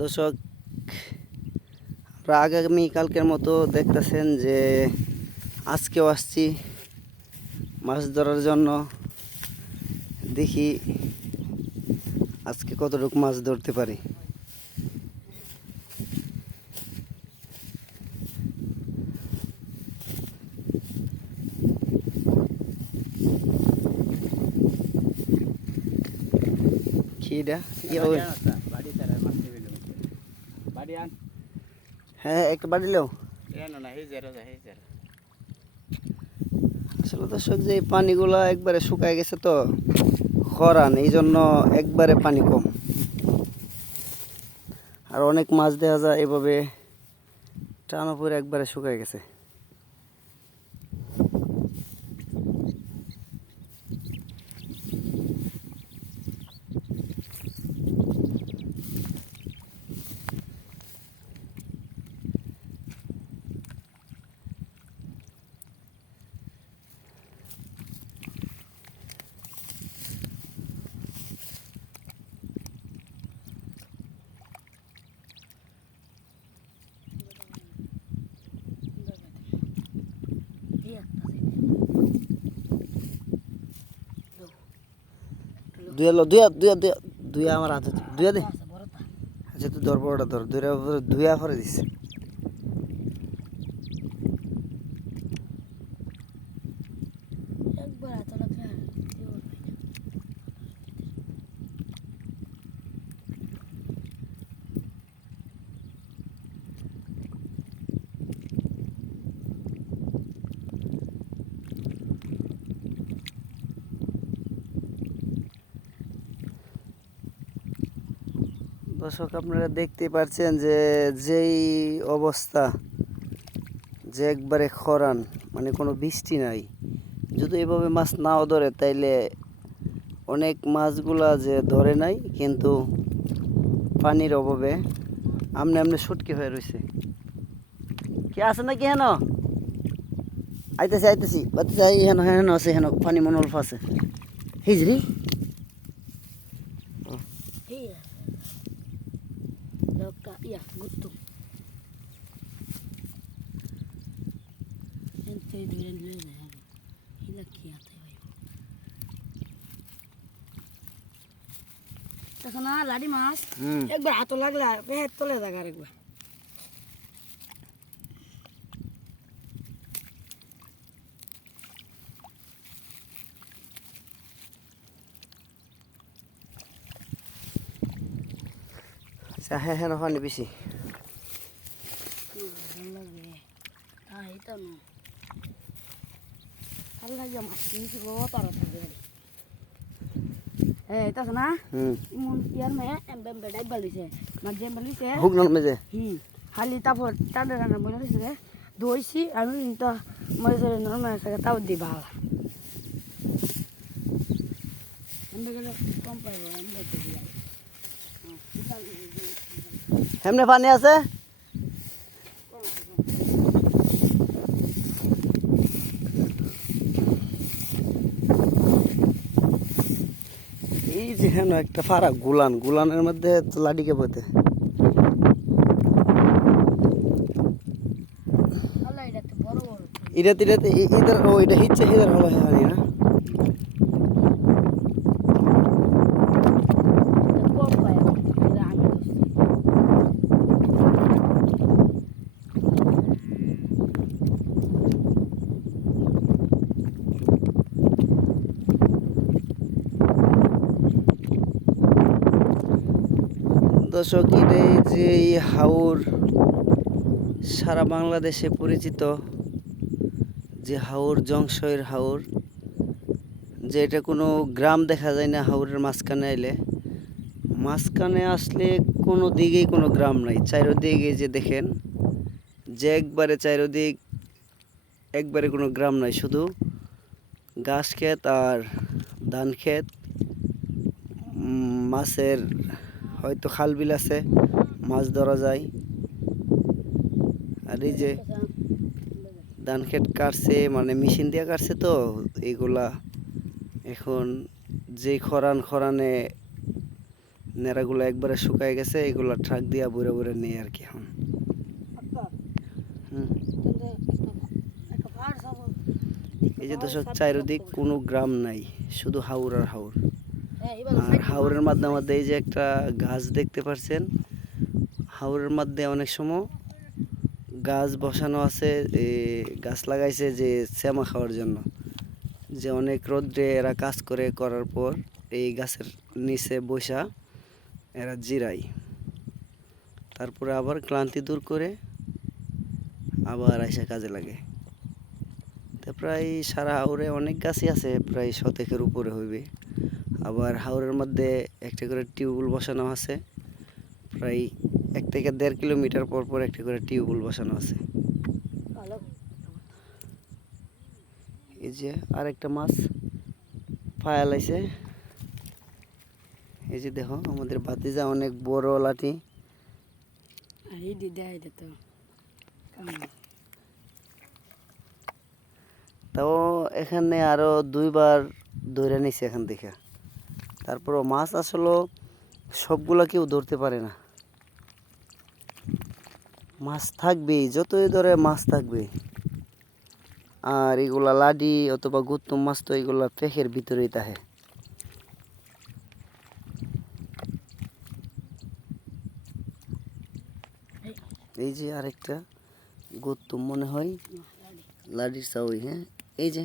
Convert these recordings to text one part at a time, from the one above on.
দর্শক, আমরা আগামীকালকের মতো দেখতেছেন যে আজকেও আসছি মাছ ধরার জন্য। দেখি আজকে কতটুকু মাছ ধরতে পারি। হ্যাঁ, একটা বাড়ি লো। আসলে দর্শক, যে পানিগুলা একবারে শুকায় গেছে তো খরান, এই জন্য একবারে পানি কম, আর অনেক মাছ দেখা যায় এভাবে টানা পরে একবারে শুকায় গেছে। দুয়া লো, দুয়া দুয়া দুয়া দুয়া আমার হাতে দুয়া দে। আচ্ছা, তুই ধর, বড়টা ধর, দুয়া ভরে দিস। দর্শক, আপনারা দেখতে পাচ্ছেন যে যেই অবস্থা, যে একবারে খরান, মানে কোনো বৃষ্টি নাই। যদি এভাবে মাছ নাও ধরে তাইলে অনেক মাছগুলা যে ধরে নাই, কিন্তু পানির অভাবে আমনে আমনে শুটকি হয়ে রয়েছে। কে আছে নাকি হেন? আইতেছি আইতেছি বাতিছে, হেন হেন আছে, হেন পানি মনে অল্প আছে। হিজরি না লাডি মাছ একবার হাত লাগলে পেট তলে জায়গা একবার হ্যাঁ হ্যাঁ, পানি বেশি। খালি তারপর টান্ডা টান্ডা মনে হয়েছে দইছি আমি তো মনে করে নর্মাল তাও দিই ভালো কম পাইব। এমনি পানি আছে। এই যে হেন একটা ফারা গুলানের মধ্যে লাডিকে পড়তে এটা ইধার ও এটা হিচ্ছে হিদার হলো হানি না। দর্শক, এটাই যে হাওর, সারা বাংলাদেশে পরিচিত যে হাওর, জংশয়ের হাওর, যে এটা কোনো গ্রাম দেখা যায় না। হাওরের মাঝখানে আসলে কোনো দিকেই কোনো গ্রাম নাই। চারিদিকে যে দেখেন যে একবারে চারিদিক একবারে কোনো গ্রাম নাই, শুধু ঘাস ক্ষেত আর ধান ক্ষেত। মাছের হয়তো খাল বিল আছে, মাছ ধরা যায়। আর এই যে ধান ক্ষেত কাটছে, মানে মেশিন দিয়ে কাটছে তো এগুলা এখন যে খরানে নেড়াগুলো একবারে শুকায় গেছে, এগুলো ট্রাক দিয়া বুড়ে বুড়ে নেই আর কি এখন। হুম। এই যে দর্শক চারিদিক কোনো গ্রাম নাই, শুধু হাওর আর হাওর। আর হাওরের মধ্যে এই যে একটা গাছ দেখতে পাচ্ছেন, হাওরের মধ্যে অনেক সময় গাছ বসানো আছে, গাছ লাগাইছে যে শ্যামা খাওয়ার জন্য, যে অনেক রোদ্রে এরা কাজ করার পর এই গাছের নিচে বসা এরা জিরায়, তারপরে আবার ক্লান্তি দূর করে আবার এসে কাজে লাগে। তো প্রায় সারা হাওরে অনেক গাছই আছে, প্রায় 100 উপরে হইবে। আবার হাওরের মধ্যে একটা করে টিউবওয়েল বসানো আছে, প্রায় 1 থেকে 1.5 কিলোমিটার পর পর একটা করে টিউবওয়েল বসানো আছে। এই যে আরেকটা মাছ পায়া লাইছে। এই যে দেখো আমাদের ভাতিজা অনেক বড় লাঠি। তাও এখানে আরো 2বার ধরে নিছে এখান থেকে। তারপরও মাছ আসলে সবগুলা কেউ ধরতে পারে না, মাছ থাকবেই, যতই ধরে মাছ থাকবেই। আর এগুলা লাডি অথবা গুত্তম মাছ তো এগুলা পেখের ভিতরেই থাকে। এই যে আরেকটা গুত্তম মনে হয়, লাডির চাউই। হ্যাঁ, এই যে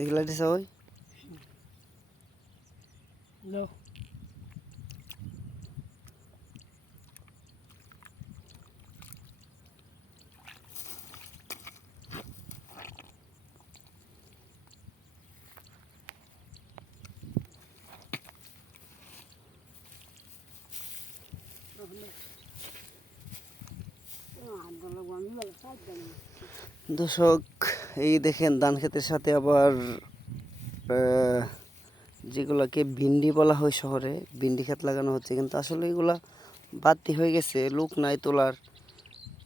এই লাডি চাউই। দর্শক এই দেখেন ধান ক্ষেতের সাথে আবার যেগুলাকে ভিন্ডি বলা হয় শহরে, ভিন্ডি ক্ষেত লাগানো হচ্ছে, কিন্তু আসলে এগুলা বাড়তি হয়ে গেছে, লোক নাই তোলার।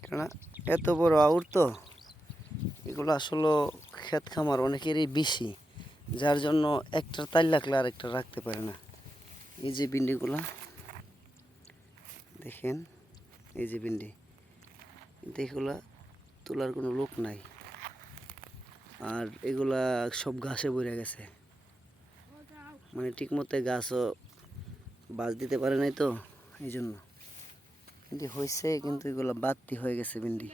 কেননা এত বড় আউট তো, এগুলো আসলে ক্ষেত খামার অনেকেরই বেশি, যার জন্য একটা তাল রাখলে আর একটা রাখতে পারে না। এই যে ভিন্ডিগুলা দেখেন, এই যে ভিন্ডি, কিন্তু এগুলা তোলার কোনো লোক নাই। আর এগুলা সব ঘাসে ভরে গেছে, মানে ঠিক মতো গাছও বাঁচ দিতে পারে নাই তো, এই জন্য। কিন্তু হয়েছে, কিন্তু এগুলা বাড়তি হয়ে গেছে ভিন্ডি,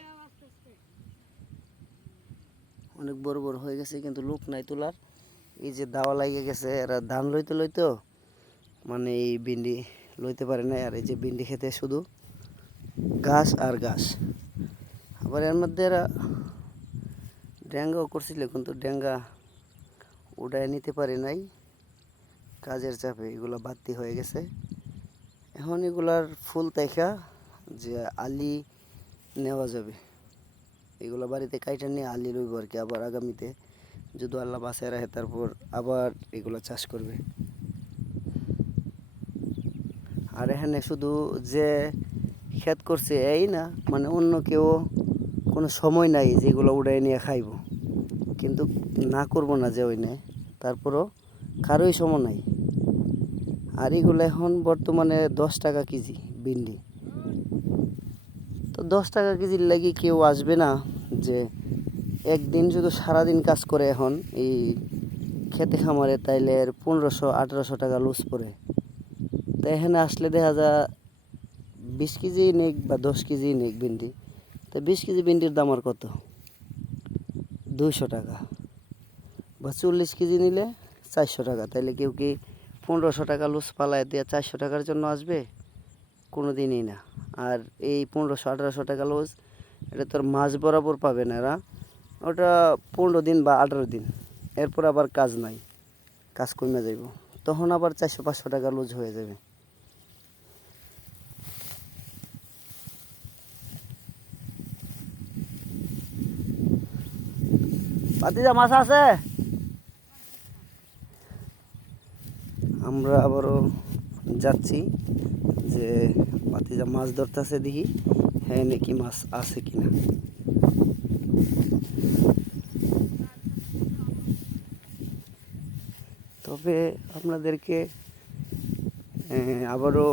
অনেক বড় বড় হয়ে গেছে, কিন্তু লোক নাই তোলার। এই যে দাওয়া লাগিয়ে গেছে, এরা ধান লইতে মানে এই ভিন্ডি লইতে পারে না। আর এই যে ভিন্ডি খেতে শুধু ঘাস আর ঘাস। আবার এর মধ্যে এরা ড্যাঙ্গাও করছিল, কিন্তু ড্যাঙ্গা উড়ায় নিতে পারে নাই, কাজের চাপে এগুলো বাড়তি হয়ে গেছে। এখন এগুলার ফুল দেখা যে আলি নেওয়া যাবে, এগুলো বাড়িতে কাইটা নিয়ে আলি লইব আর কি। আবার আগামীতে যদি আল্লাহ বাঁচায় রাখে, তারপর আবার এগুলো চাষ করবে। আর এখানে শুধু যে ক্ষেত করছে এই না, মানে অন্য কেউ কোনো সময় নাই যেগুলো উড়াই নিয়ে খাইব, কিন্তু না করব না যে ওই নেই, তারপরও কারোই সময় নাই। আর এগুলো এখন বর্তমানে 10 টাকা কেজি ভিন্ডি। তো 10 টাকা কেজির লাগি কেউ আসবে না যে একদিন শুধু সারাদিন কাজ করে এখন এই খেতে খামারে, তাইলে 1500-1800 টাকা লুজ পড়ে। তো এখানে আসলে দেখা যায় 20 কেজি নেক বা 10 কেজি নেক ভিন্ডি, তো 20 কেজি ভিন্ডির দাম আর কত, 200 টাকা। বা 40 কেজি নিলে 400 টাকা। তাইলে কেউ কি 1500 টাকা লুজ পালায় দিয়ে 400 টাকার জন্য আসবে? কোনো দিনই না। আর এই 1500-1800 টাকা লুজ, এটা তোর মাঝ বরাবর পাবে না এরা, ওটা 15 দিন বা 18 দিন, এরপর আবার কাজ নাই, কাজ কমে যাইব, তখন আবার 400-500 টাকা লুজ হয়ে যাবে। পাতিজা মাছ আছে? আমরা আবারও যাচ্ছি যে ভাতিজা মাছ ধরতেছে, দেখি হ্যাঁ নাকি মাছ আছে কিনা। তবে আপনাদেরকে আবারও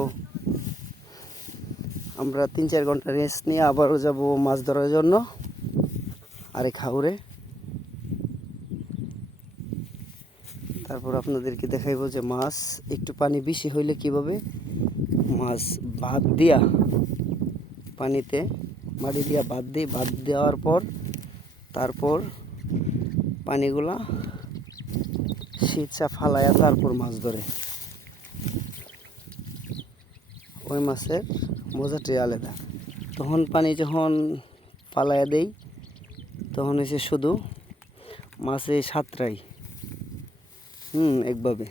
আমরা 3-4 ঘন্টা রেস্ট নিয়ে আবারও যাব মাছ ধরার জন্য আরেক হাওরে। তারপর আপনাদেরকে দেখাইবো যে মাছ একটু পানি বেশি হইলে কিভাবে মাছ বাদ দিয়া পানিতে মাটি দিয়া বাদ দিই, বাদ দেওয়ার পর তারপর পানিগুলা শীতচা ফালাইয়া তারপর মাছ ধরে। ওই মাছের মজাটাই আলাদা। তখন পানি যখন ফালাইয়া দেই তখন এসে শুধু মাছে সাঁতরাই একভাবে।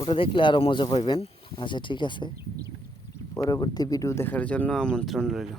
ওটা দেখলে আরও মজা পাইবেন। আচ্ছা ঠিক আছে, পরবর্তী ভিডিও দেখার জন্য আমন্ত্রণ রইল।